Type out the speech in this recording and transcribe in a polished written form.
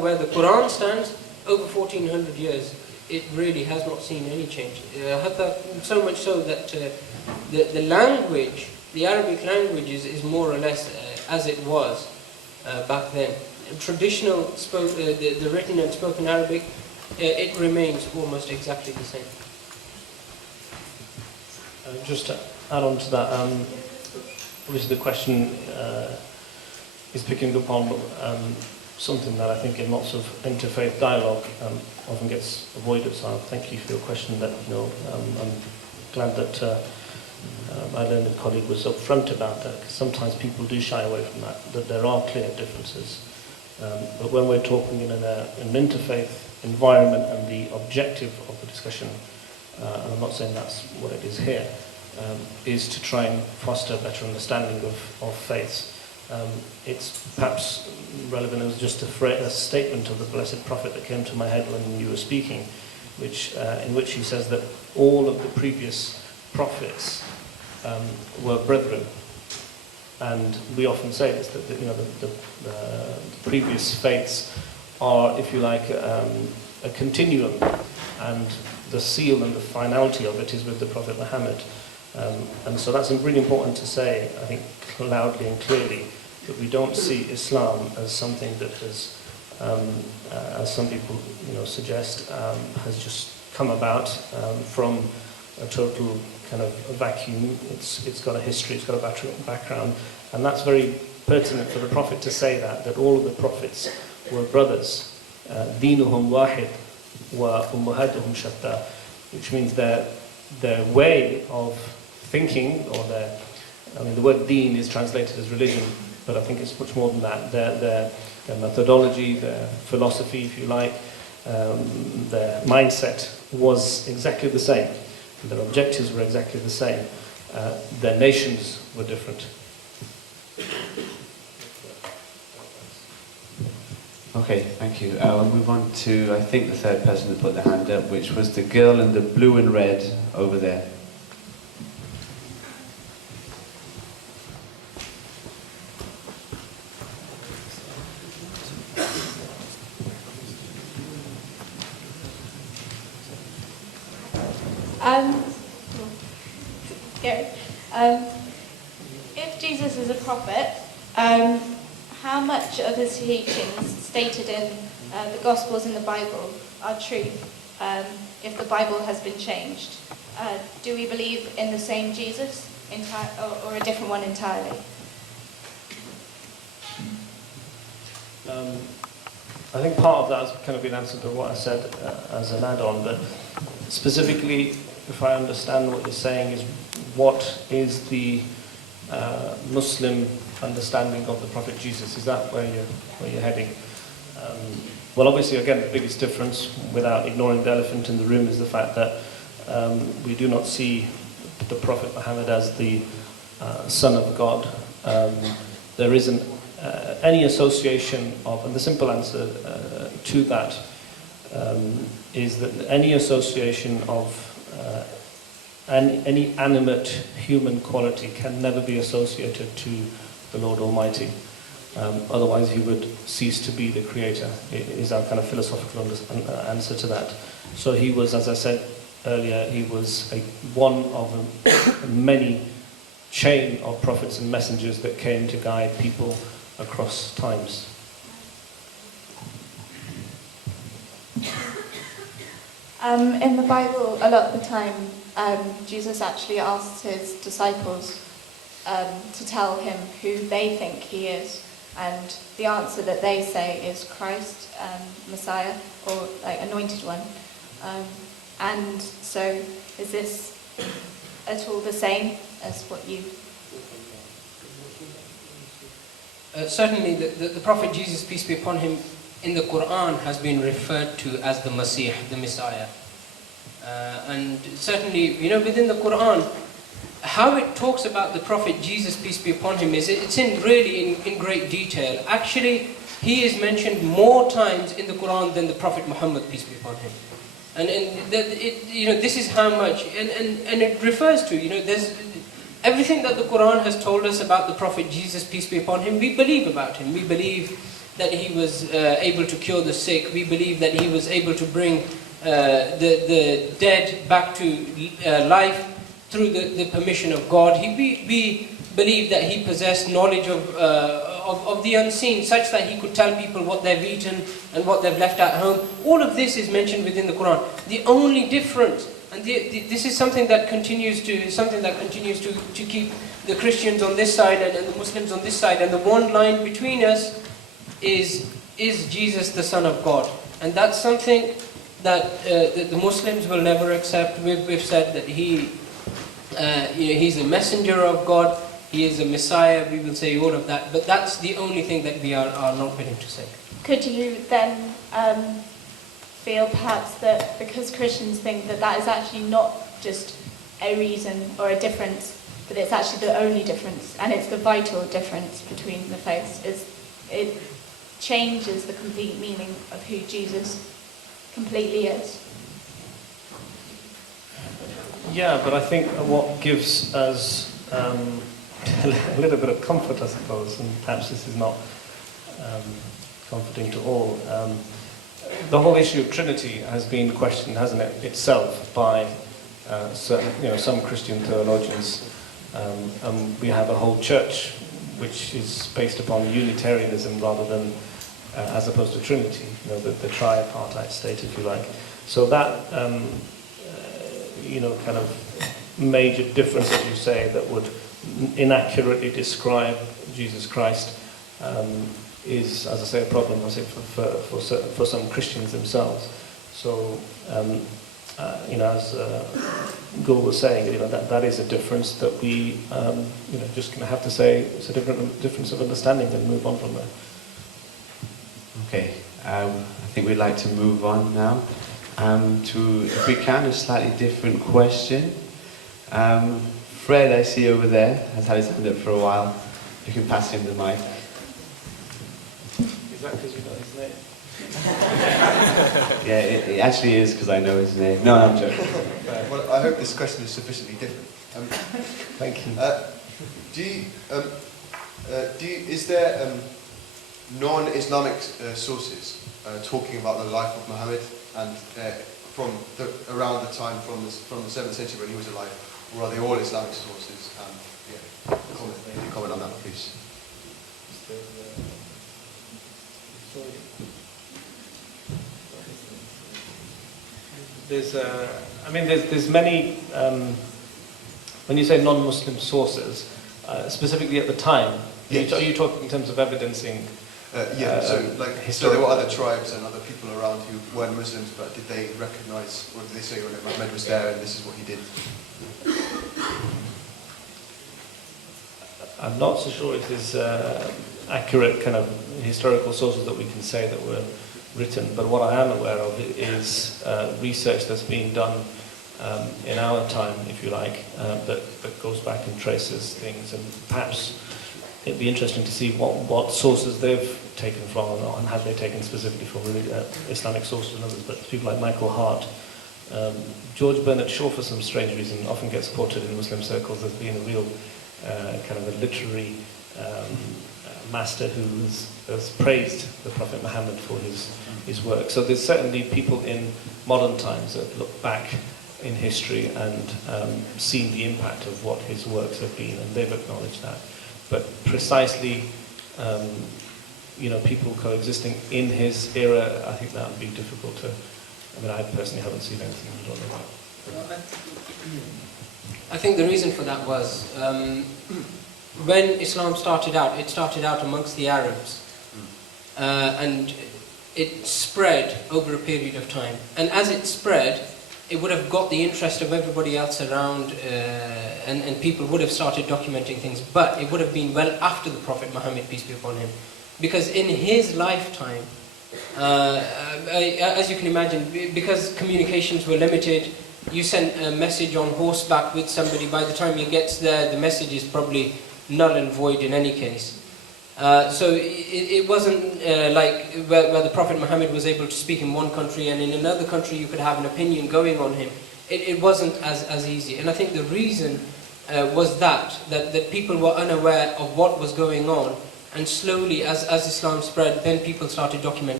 Where the Quran stands, over 1400 years, it really has not seen any change. So much so that the language, the Arabic language is more or less as it was back then. Traditional, the written and spoken Arabic, it remains almost exactly the same. Just to add on to that, obviously the question is picking up on something that I think in lots of interfaith dialogue often gets avoided. So thank you for your question. That I'm glad that my learned colleague was upfront about that, because sometimes people do shy away from that there are clear differences. But when we're talking in an interfaith environment and the objective of the discussion, and I'm not saying that's what it is here, is to try and foster a better understanding of faiths. It's perhaps relevant as just a statement of the Blessed Prophet that came to my head when you were speaking, in which he says that all of the previous prophets were brethren. And we often say this, that the previous faiths are, if you like, a continuum, and the seal and the finality of it is with the Prophet Muhammad. And so that's really important to say, I think, loudly and clearly, that we don't see Islam as something that has, as some people suggest, has just come about from a total kind of vacuum. It's got a history, it's got a background, and that's very pertinent for the Prophet to say that all of the prophets were brothers. Dinuhum wahid wa ummahatuhum shatta, which means their way of thinking, or the word deen is translated as religion, but I think it's much more than that. Their methodology, their philosophy, if you like, their mindset was exactly the same. Their objectives were exactly the same. Their nations were different. Okay, thank you. We'll move on to, I think, the third person to put their hand up, which was the girl in the blue and red over there. If Jesus is a prophet, how much of his teachings stated in the Gospels and the Bible are true if the Bible has been changed? Do we believe in the same Jesus or a different one entirely? I think part of that has kind of been answered by what I said as an add-on, but specifically, if I understand what you're saying, is what is the Muslim understanding of the Prophet Jesus? Is that where you're heading? Well, obviously, again, the biggest difference, without ignoring the elephant in the room, is the fact that we do not see the Prophet Muhammad as the Son of God. There isn't any association of, and the simple answer to that is that any association of any animate human quality can never be associated to the Lord Almighty. Otherwise he would cease to be the creator, is our kind of philosophical answer to that. So he was, as I said earlier, he was one of a many chain of prophets and messengers that came to guide people across times. In the Bible, a lot of the time, Jesus actually asks his disciples to tell him who they think he is, and the answer that they say is Christ, Messiah, or like anointed one. And so, is this at all the same as what you? Certainly, the Prophet Jesus, peace be upon him, in the Quran has been referred to as the Masih, the Messiah. And certainly, within the Quran, how it talks about the Prophet Jesus, peace be upon him, it's in great detail. Actually, he is mentioned more times in the Quran than the Prophet Muhammad, peace be upon him. And this is how much, and it refers to, there's everything that the Quran has told us about the Prophet Jesus, peace be upon him, we believe about him. We believe that he was able to cure the sick. We believe that he was able to bring the dead back to life through the permission of God. We believe that he possessed knowledge of the unseen, such that he could tell people what they've eaten and what they've left at home. All of this is mentioned within the Quran. The only difference, and this is something that continues to keep the Christians on this side and the Muslims on this side, and the one line between us is Jesus the Son of God. And that's something that the Muslims will never accept. We've said that he's a messenger of God, he is a Messiah, we will say all of that, but that's the only thing that we are not willing to say. Could you then feel perhaps that because Christians think that is actually not just a reason or a difference, but it's actually the only difference, and it's the vital difference between the faiths, it changes the complete meaning of who Jesus completely is? Yeah, but I think what gives us a little bit of comfort, I suppose, and perhaps this is not comforting to all, the whole issue of Trinity has been questioned, hasn't it, itself by some Christian theologians, and we have a whole church which is based upon Unitarianism rather than as opposed to Trinity, the tripartite state, if you like. So that kind of major difference, as you say, that would inaccurately describe Jesus Christ is, as I say, a problem, I say, for some Christians themselves. So, as Gul was saying, that is a difference that we, just going to have to say it's a difference of understanding and move on from there. Okay, I think we'd like to move on now to, if we can, a slightly different question. Fred, I see over there, has had his hand up for a while. You can pass him the mic. Is that because you got his name? Yeah, it actually is because I know his name. No, I'm joking. Well, I hope this question is sufficiently different. Thank you. Is there non-Islamic sources talking about the life of Muhammad and from around the time from the 7th century when he was alive, or are they all Islamic sources? Comment on that, please. There's many. When you say non-Muslim sources, specifically at the time, yes. Are you talking in terms of evidencing? So there were other tribes and other people around who weren't Muslims, but did they recognize, or did they say, Muhammad was there and this is what he did? I'm not so sure if there's accurate kind of historical sources that we can say that were written, but what I am aware of is research that's being done in our time, if you like, that goes back and traces things, and perhaps it'd be interesting to see what sources they've taken from, and have they taken specifically from Islamic sources and others, but people like Michael Hart. George Bernard Shaw, for some strange reason, often gets quoted in Muslim circles as being a real kind of a literary master who has praised the Prophet Muhammad for his work. So there's certainly people in modern times that look back in history and seen the impact of what his works have been, and they've acknowledged that. But precisely, people coexisting in his era, I think that would be difficult to. I personally haven't seen anything. I don't know. I think the reason for that was when Islam started out, it started out amongst the Arabs, and it spread over a period of time. And as it spread, it would have got the interest of everybody else around, and people would have started documenting things, but it would have been well after the Prophet Muhammad, peace be upon him. Because in his lifetime, as you can imagine, because communications were limited, you sent a message on horseback with somebody, by the time he gets there, the message is probably null and void in any case. So it wasn't like where the Prophet Muhammad was able to speak in one country and in another country you could have an opinion going on him. It wasn't as easy. And I think the reason was that people were unaware of what was going on And slowly, as Islam spread, then people started documenting